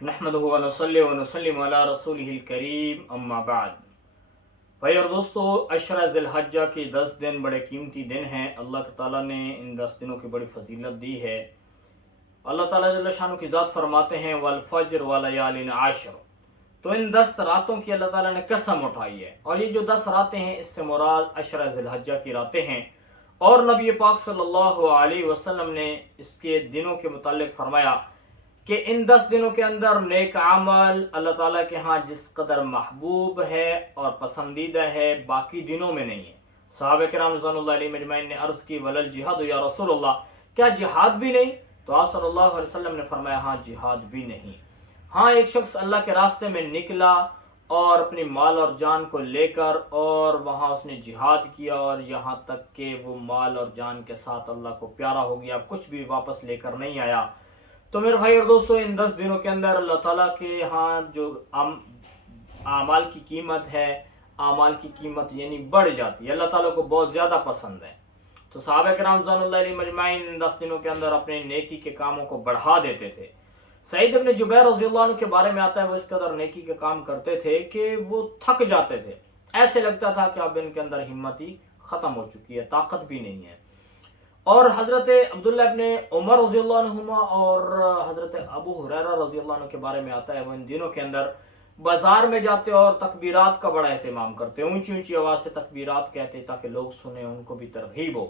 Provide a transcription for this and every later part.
نحمدہ و نصلی و نسلم علی رسولہ الکریم اما بعد۔ بھائی اور دوستو، عشرہ ذی الحجہ کے 10 دن بڑے قیمتی دن ہیں۔ اللہ تعالیٰ نے ان 10 دنوں کی بڑی فضیلت دی ہے۔ اللہ تعالیٰ جل شانہ کی ذات فرماتے ہیں والفجر ولیال عشر، تو ان 10 راتوں کی اللہ تعالیٰ نے قسم اٹھائی ہے، اور یہ جو 10 راتیں ہیں اس سے مراد عشرہ ذی الحجہ کی راتیں ہیں۔ اور نبی پاک صلی اللہ علیہ وسلم نے اس کے دنوں کے متعلق فرمایا کہ ان 10 دنوں کے اندر نیک عمل اللہ تعالیٰ کے ہاں جس قدر محبوب ہے اور پسندیدہ ہے باقی دنوں میں نہیں ہے۔ صحابہ کرام رضوان اللہ علیہ مجمعین نے عرض کی ولل جہاد یا رسول اللہ، کیا جہاد بھی نہیں؟ تو آپ صلی اللہ علیہ وسلم نے فرمایا ہاں جہاد بھی نہیں۔ ہاں ایک شخص اللہ کے راستے میں نکلا اور اپنی مال اور جان کو لے کر اور وہاں اس نے جہاد کیا، اور یہاں تک کہ وہ مال اور جان کے ساتھ اللہ کو پیارا ہو گیا، کچھ بھی واپس لے کر نہیں آیا، تو میرے بھائی اور دوستو ان 10 دنوں کے اندر اللہ تعالیٰ کے ہاں جو اعمال کی قیمت ہے، اعمال کی قیمت یعنی بڑھ جاتی ہے، اللہ تعالیٰ کو بہت زیادہ پسند ہے۔ تو صحابہ کرام رضوان اللہ علیہ مجمعین ان 10 دنوں کے اندر اپنے نیکی کے کاموں کو بڑھا دیتے تھے۔ سعید ابن جبیر رضی اللہ عنہ کے بارے میں آتا ہے وہ اس قدر نیکی کے کام کرتے تھے کہ وہ تھک جاتے تھے، ایسے لگتا تھا کہ اب ان کے اندر ہمت ہی ختم ہو چکی ہے، طاقت بھی نہیں ہے۔ اور حضرت عبداللہ ابن عمر رضی اللہ عنہما اور حضرت ابو ہریرہ رضی اللہ عنہ کے بارے میں آتا ہے وہ ان دنوں کے اندر بازار میں جاتے اور تکبیرات کا بڑا اہتمام کرتے، اونچی اونچی آواز سے تکبیرات کہتے تاکہ لوگ سنیں، ان کو بھی ترغیب ہو۔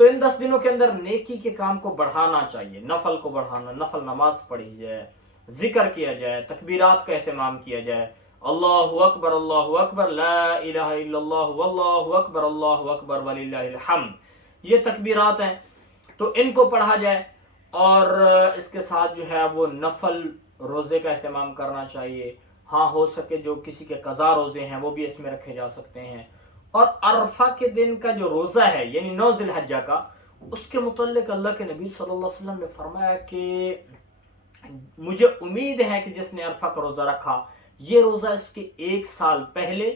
تو ان 10 دنوں کے اندر نیکی کے کام کو بڑھانا چاہیے، نفل کو بڑھانا، نفل نماز پڑھی جائے، ذکر کیا جائے، تکبیرات کا اہتمام کیا جائے، اللہ اکبر لا الہ الا اللہ واللہ اکبر وللہ الحمد، یہ تکبیرات ہیں تو ان کو پڑھا جائے۔ اور اس کے ساتھ جو ہے وہ نفل روزے کا اہتمام کرنا چاہیے۔ ہاں ہو سکے جو کسی کے قضا روزے ہیں وہ بھی اس میں رکھے جا سکتے ہیں۔ اور عرفہ کے دن کا جو روزہ ہے یعنی 9 ذی الحجہ کا، اس کے متعلق اللہ کے نبی صلی اللہ علیہ وسلم نے فرمایا کہ مجھے امید ہے کہ جس نے عرفہ کا روزہ رکھا، یہ روزہ اس کے 1 سال پہلے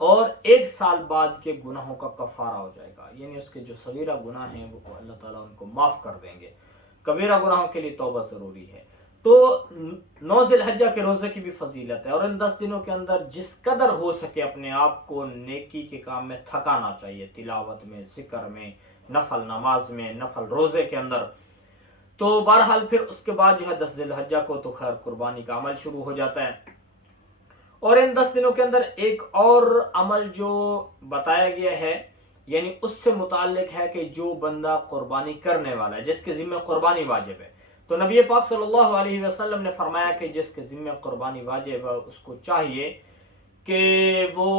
اور 1 سال بعد کے گناہوں کا کفارہ ہو جائے گا، یعنی اس کے جو صغیرہ گناہ ہیں وہ اللہ تعالیٰ ان کو معاف کر دیں گے۔ کبیرہ گناہوں کے لیے توبہ ضروری ہے۔ تو 9 ذی الحجہ کے روزے کی بھی فضیلت ہے، اور ان 10 دنوں کے اندر جس قدر ہو سکے اپنے آپ کو نیکی کے کام میں تھکانا چاہیے، تلاوت میں، ذکر میں، نفل نماز میں، نفل روزے کے اندر۔ تو بہرحال پھر اس کے بعد جو ہے 10 ذی الحجہ کو تو خیر قربانی کا عمل شروع ہو جاتا ہے۔ اور ان 10 دنوں کے اندر ایک اور عمل جو بتایا گیا ہے یعنی اس سے متعلق ہے کہ جو بندہ قربانی کرنے والا ہے، جس کے ذمہ قربانی واجب ہے، تو نبی پاک صلی اللہ علیہ وسلم نے فرمایا کہ جس کے ذمہ قربانی واجب ہے اس کو چاہیے کہ وہ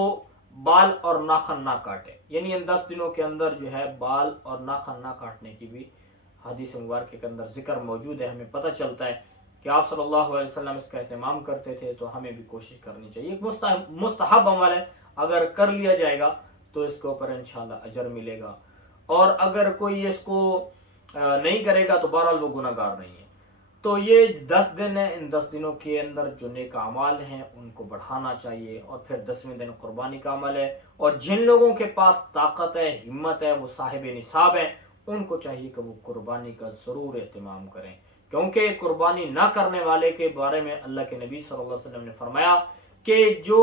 بال اور ناخن نہ کاٹے، یعنی ان 10 دنوں کے اندر جو ہے بال اور ناخن نہ کاٹنے کی بھی حدیث مبارکہ کے اندر ذکر موجود ہے۔ ہمیں پتہ چلتا ہے کہ آپ صلی اللہ علیہ وسلم اس کا اہتمام کرتے تھے، تو ہمیں بھی کوشش کرنی چاہیے۔ ایک مستحب عمل ہے، اگر کر لیا جائے گا تو اس کے اوپر انشاءاللہ اجر ملے گا، اور اگر کوئی اس کو نہیں کرے گا تو بہرحال وہ گناہ گار نہیں ہے۔ تو یہ 10 دن ہیں، ان 10 دنوں کے اندر جو نیک اعمال ہیں ان کو بڑھانا چاہیے، اور پھر 10ویں دن قربانی کا عمل ہے۔ اور جن لوگوں کے پاس طاقت ہے، ہمت ہے، وہ صاحب نصاب ہیں، ان کو چاہیے کہ وہ قربانی کا ضرور اہتمام کریں، کیونکہ قربانی نہ کرنے والے کے بارے میں اللہ کے نبی صلی اللہ علیہ وسلم نے فرمایا کہ جو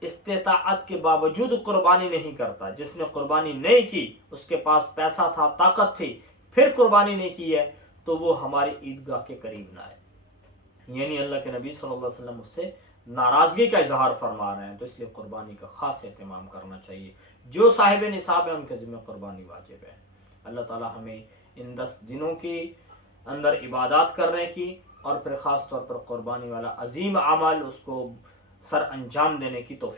استطاعت کے باوجود قربانی نہیں کرتا، جس نے قربانی نہیں کی، اس کے پاس پیسہ تھا، طاقت تھی، پھر قربانی نہیں کی ہے، تو وہ ہماری عیدگاہ کے قریب نہ آئے، یعنی اللہ کے نبی صلی اللہ علیہ وسلم اس سے ناراضگی کا اظہار فرما رہے ہیں۔ تو اس لیے قربانی کا خاص اہتمام کرنا چاہیے، جو صاحب نصاب ہے ان کے ذمہ قربانی واجب ہے۔ اللہ تعالی ہمیں ان 10 دنوں کی اندر عبادات کرنے کی، اور پھر خاص طور پر قربانی والا عظیم عمل اس کو سر انجام دینے کی توفیق